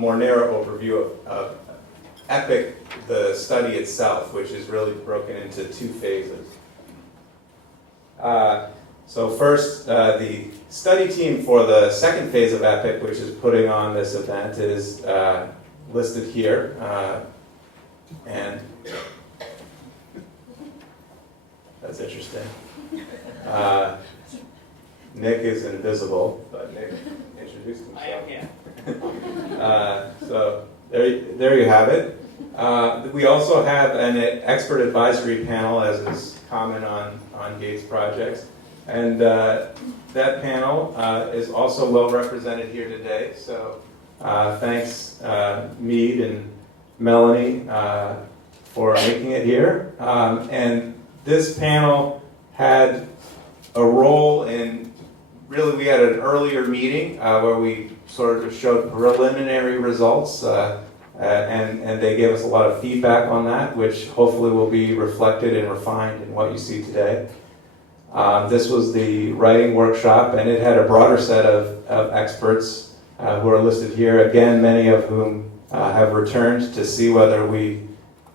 more narrow overview of EPIC, the study itself, which is really broken into 2 phases. So first, the study team for the second phase of EPIC, which is putting on this event, is listed here. And that's interesting. Nick is invisible, but Nick introduced himself. I am here. So there you have it. We also have an expert advisory panel, as is common on Gates projects. And that panel is also well represented here today. So thanks, Mead and Melanie, for making it here. And this panel had a role in, really we had an earlier meeting where we sort of showed preliminary results and they gave us a lot of feedback on that, which hopefully will be reflected and refined in what you see today. This was the writing workshop, and it had a broader set of experts who are listed here, again, many of whom have returned to see whether we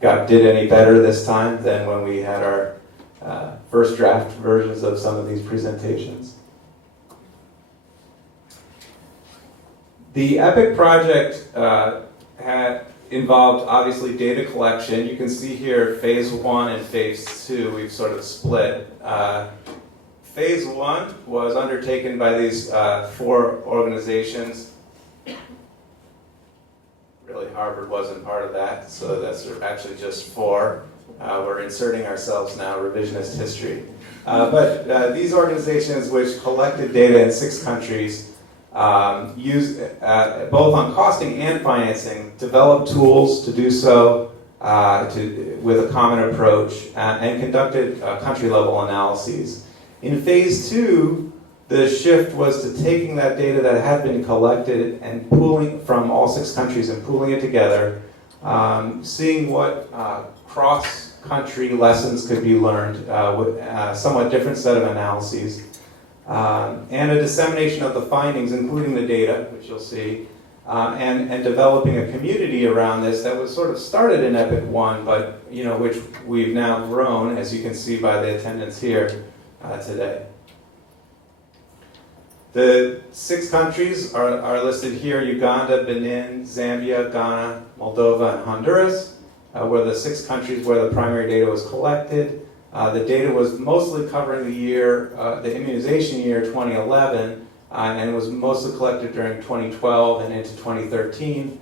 did any better this time than when we had our first draft versions of some of these presentations. The EPIC project had involved, obviously, data collection. You can see here phase 1 and phase 2, we've sort of split. Phase 1 was undertaken by these 4 organizations. Really, Harvard wasn't part of that, so that's actually just 4. We're inserting ourselves now, revisionist history. But these organizations, which collected data in 6 countries, used both on costing and financing, developed tools to do so with a common approach, and conducted country-level analyses. In phase 2, the shift was to taking that data that had been collected and pooling from all 6 countries and pooling it together, seeing what cross-country lessons could be learned with a somewhat different set of analyses, and a dissemination of the findings, including the data, which you'll see, and developing a community around this that was sort of started in EPIC 1, but which we've now grown, as you can see by the attendance here today. The 6 countries are listed here: Uganda, Benin, Zambia, Ghana, Moldova, and Honduras were the 6 countries where the primary data was collected. The data was mostly covering the year, the immunization year 2011, and was mostly collected during 2012 and into 2013,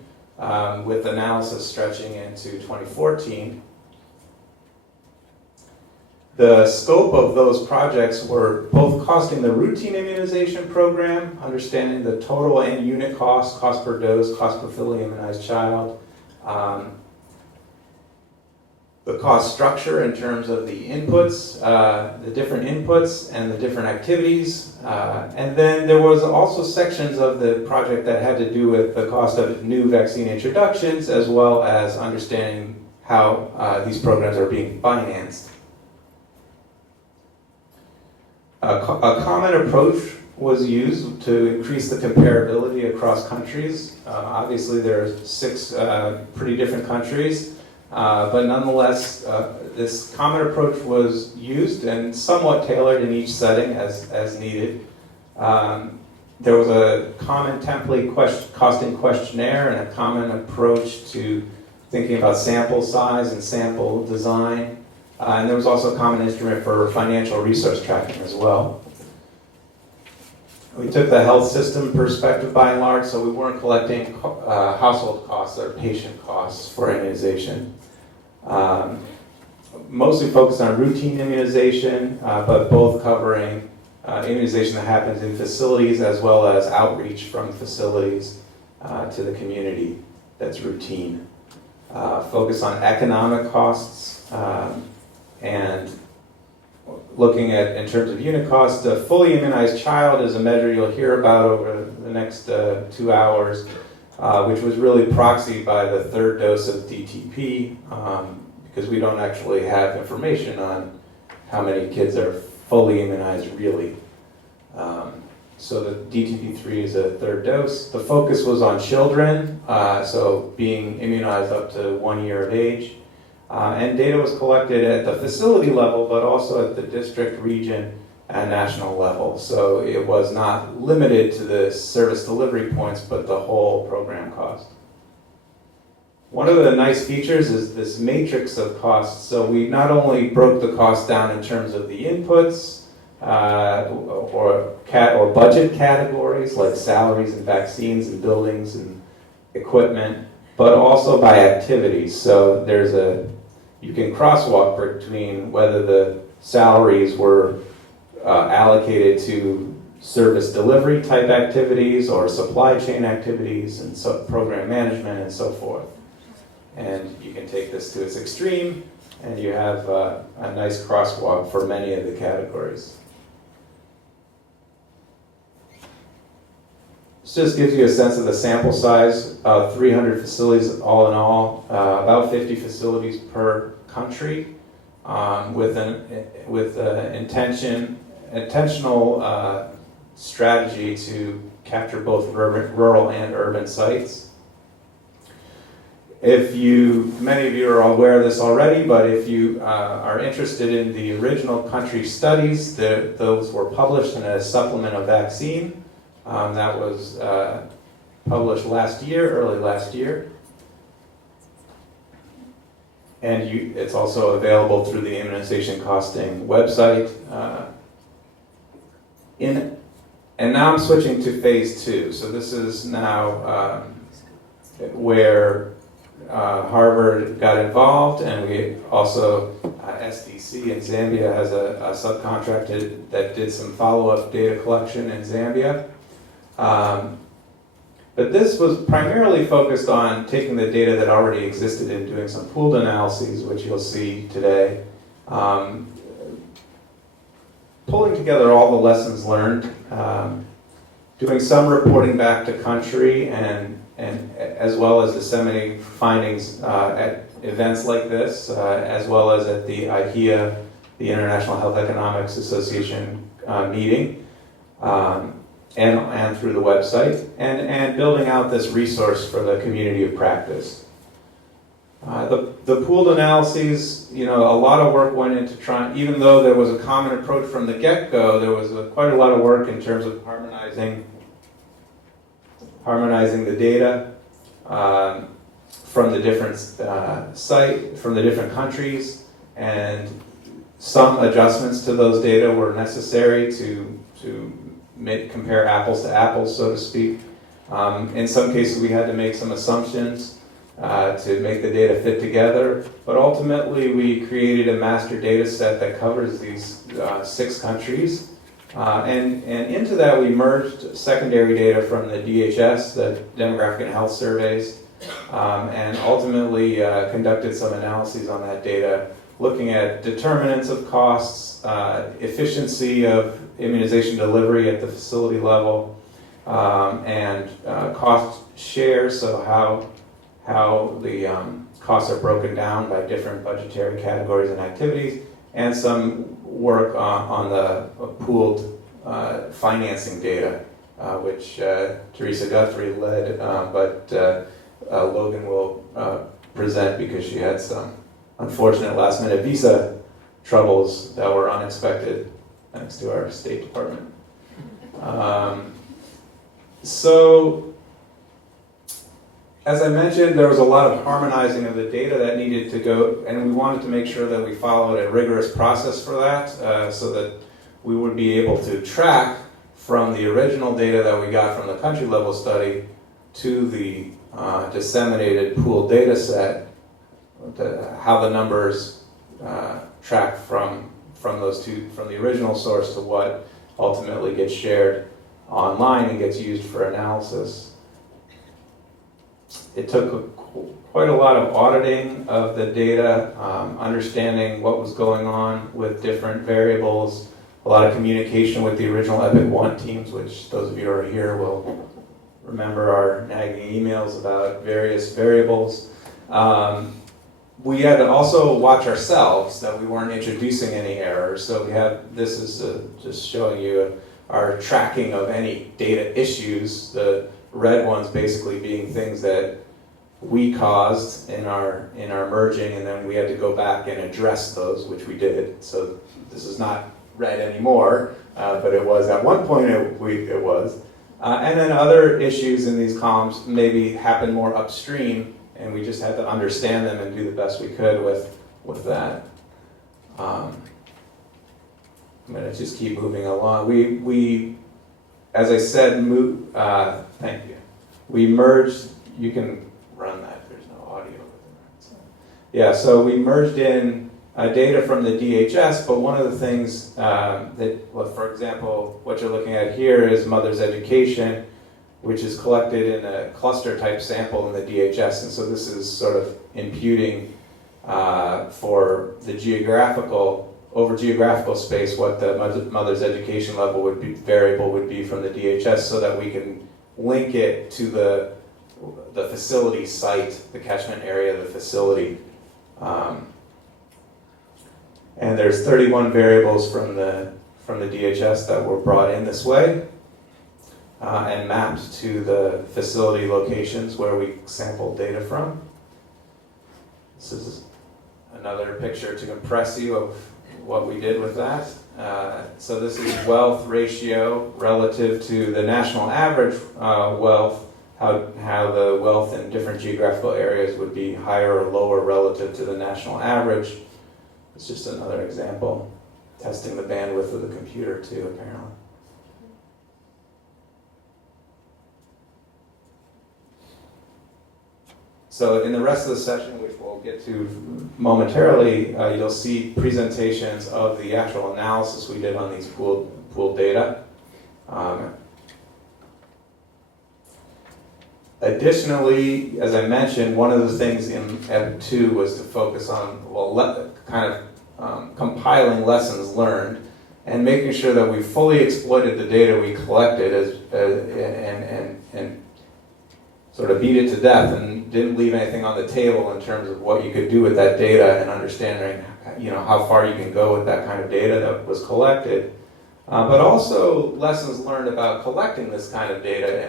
with analysis stretching into 2014. The scope of those projects were both costing the routine immunization program, understanding the total and unit cost per dose, cost per fully immunized child, the cost structure in terms of the inputs, the different inputs and the different activities. And then there was also sections of the project that had to do with the cost of new vaccine introductions, as well as understanding how these programs are being financed. A common approach was used to increase the comparability across countries. Obviously, there are 6 pretty different countries, but nonetheless, this common approach was used and somewhat tailored in each setting as needed. There was a common template costing questionnaire and a common approach to thinking about sample size and sample design. And there was also a common instrument for financial resource tracking as well. We took the health system perspective by and large, so we weren't collecting household costs or patient costs for immunization. Mostly focused on routine immunization, but both covering immunization that happens in facilities as well as outreach from facilities to the community that's routine. Focus on economic costs, and looking at, in terms of unit cost, a fully immunized child is a measure you'll hear about over the next 2 hours, which was really proxied by the 3rd dose of DTP, because we don't actually have information on how many kids are fully immunized really. So the DTP3 is a third dose. The focus was on children, so being immunized up to 1 year of age. And data was collected at the facility level, but also at the district, region, and national level. So it was not limited to the service delivery points, but the whole program cost. One of the nice features is this matrix of costs. So we not only broke the cost down in terms of the inputs, or budget categories like salaries and vaccines and buildings and equipment, but also by activities. So you can crosswalk between whether the salaries were allocated to service delivery type activities or supply chain activities and program management and so forth. And you can take this to its extreme and you have a nice crosswalk for many of the categories. This just gives you a sense of the sample size of 300 facilities all in all, about 50 facilities per country, with an intentional strategy to capture both rural and urban sites. Many of you are aware of this already, but if you are interested in the original country studies, those were published in a supplement of vaccine. That was published early last year. And it's also available through the immunization costing website. And now I'm switching to phase 2. So this is now where Harvard got involved, and we also, SDC in Zambia has a subcontracted that did some follow-up data collection in Zambia. But this was primarily focused on taking the data that already existed and doing some pooled analyses, which you'll see today. Pulling together all the lessons learned, doing some reporting back to country, and as well as disseminating findings at events like this, as well as at the IHEA, the International Health Economics Association meeting. And through the website, and building out this resource for the community of practice. The pooled analyses, a lot of work went into trying, even though there was a common approach from the get-go, there was quite a lot of work in terms of harmonizing the data from the different from the different countries, and some adjustments to those data were necessary to compare apples to apples, so to speak. In some cases, we had to make some assumptions to make the data fit together, but ultimately we created a master data set that covers these 6 countries. And into that we merged secondary data from the DHS, the Demographic and Health Surveys, and ultimately conducted some analyses on that data, looking at determinants of costs, efficiency of immunization delivery at the facility level, and cost share, so how the costs are broken down by different budgetary categories and activities, and some work on the pooled financing data, which Teresa Guthrie led, but Logan will present because she had some unfortunate last-minute visa troubles that were unexpected thanks to our State Department. So, as I mentioned, there was a lot of harmonizing of the data that needed to go, and we wanted to make sure that we followed a rigorous process for that, so that we would be able to track from the original data that we got from the country level study to the disseminated pooled data set, how the numbers track from those two, from the original source to what ultimately gets shared online and gets used for analysis. It took quite a lot of auditing of the data, understanding what was going on with different variables, a lot of communication with the original EPIC 1 teams, which those of you who are here will remember our nagging emails about various variables. We had to also watch ourselves that we weren't introducing any errors. So this is just showing you our tracking of any data issues, the red ones basically being things that we caused in our merging, and then we had to go back and address those, which we did. So this is not red anymore, but it was at one point. It was, and then other issues in these columns maybe happened more upstream, and we just had to understand them and do the best we could with that. I'm going to just keep moving along. We as I said, thank you. We merged. You can run that. There's no audio with it. So, yeah, so we merged in data from the DHS, but one of the things for example, what you're looking at here is mother's education, which is collected in a cluster type sample in the DHS, and so this is sort of imputing for the geographical space what the mother's education level variable would be from the DHS, so that we can link it to the facility site, the catchment area of the facility. And there's 31 variables from the DHS that were brought in this way and mapped to the facility locations where we sampled data from. This is another picture to impress you of what we did with that. So this is wealth ratio relative to the national average wealth, how the wealth in different geographical areas would be higher or lower relative to the national average. It's just another example, testing the bandwidth of the computer too, apparently. So in the rest of the session, which we'll get to momentarily, you'll see presentations of the actual analysis we did on these pooled data. Additionally, as I mentioned, one of the things in Ebb 2 was to focus on, compiling lessons learned and making sure that we fully exploited the data we collected and sort of beat it to death and didn't leave anything on the table in terms of what you could do with that data and understanding, how far you can go with that kind of data that was collected. But also lessons learned about collecting this kind of data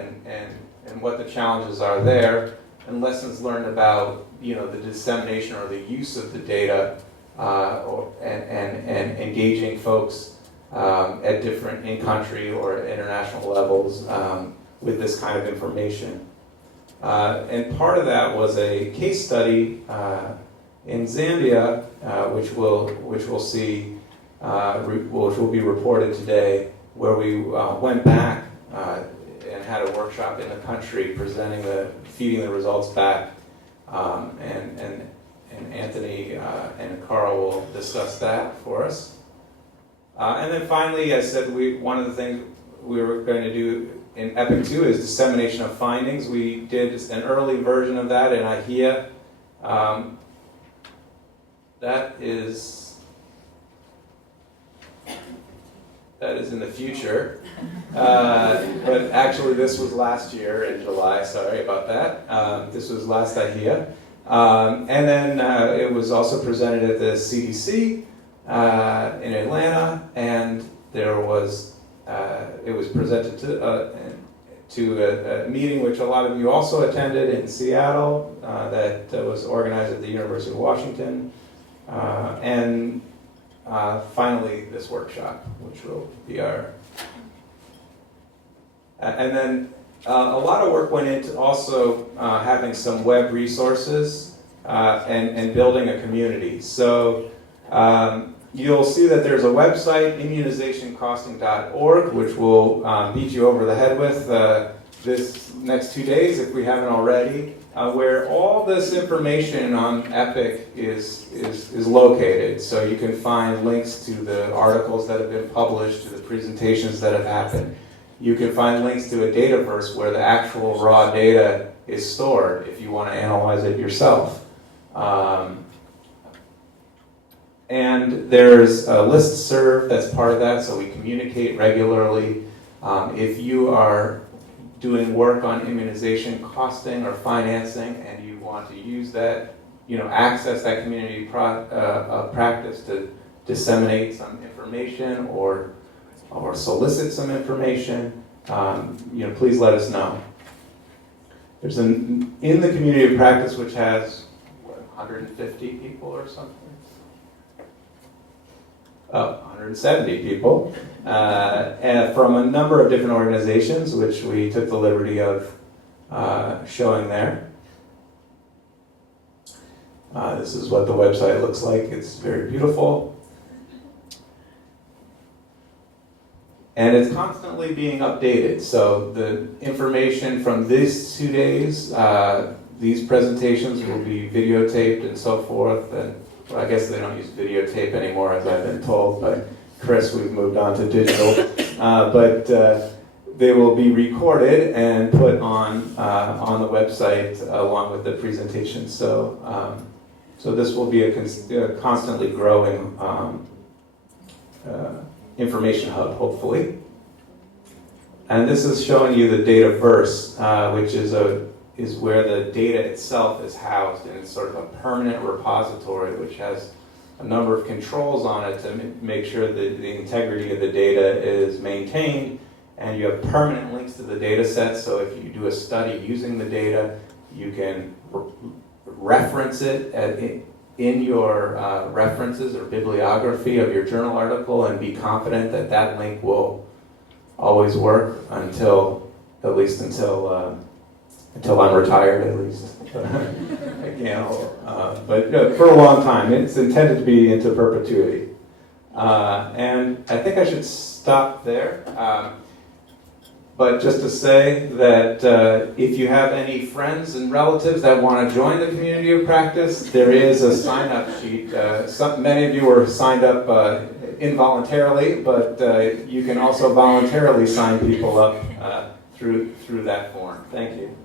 and what the challenges are there, and lessons learned about the dissemination or the use of the data and engaging folks at different in-country or international levels with this kind of information. And part of that was a case study in Zambia, which we'll see, which will be reported today, where we went back and had a workshop in the country feeding the results back, and Anthony and Carl will discuss that for us. And then finally, I said one of the things we were going to do in Epic 2 is dissemination of findings. We did an early version of that in IHEA. That is in the future. But actually this was last year in July, sorry about that. This was last IHEA. And then it was also presented at the CDC in Atlanta, and there was it was presented to a meeting which a lot of you also attended in Seattle that was organized at the University of Washington, and finally this workshop, which will be our. And then a lot of work went into also having some web resources and building a community. So you'll see that there's a website, immunizationcosting.org, which we'll beat you over the head with this next 2 days, if we haven't already, where all this information on EPIC is located. So you can find links to the articles that have been published, to the presentations that have happened. You can find links to a Dataverse where the actual raw data is stored if you want to analyze it yourself. And there's a listserv that's part of that, so we communicate regularly. If you are doing work on immunization costing or financing and you want to use that, access that community practice to disseminate some information or or solicit some information, please let us know. There's in the community of practice, which has 150 people or something. 170 people and from a number of different organizations, which we took the liberty of showing there. This is what the website looks like. It's very beautiful. And it's constantly being updated. So the information from these 2 days, these presentations will be videotaped and so forth. And well, I guess they don't use videotape anymore, as I've been told by Chris. We've moved on to digital. But they will be recorded and put on the website along with the presentation. So this will be a constantly growing information hub, hopefully. And this is showing you the data verse, which is where the data itself is housed, and it's sort of a permanent repository which has a number of controls on it to make sure that the integrity of the data is maintained, and you have permanent links to the data set, so if you do a study using the data, you can reference it in your references or bibliography of your journal article and be confident that that link will always work until I'm retired, at least. But for a long time. It's intended to be into perpetuity. And I think I should stop there. But just to say that if you have any friends and relatives that want to join the community of practice, there is a sign-up sheet. Many of you were signed up involuntarily, but you can also voluntarily sign people up through that form. Thank you.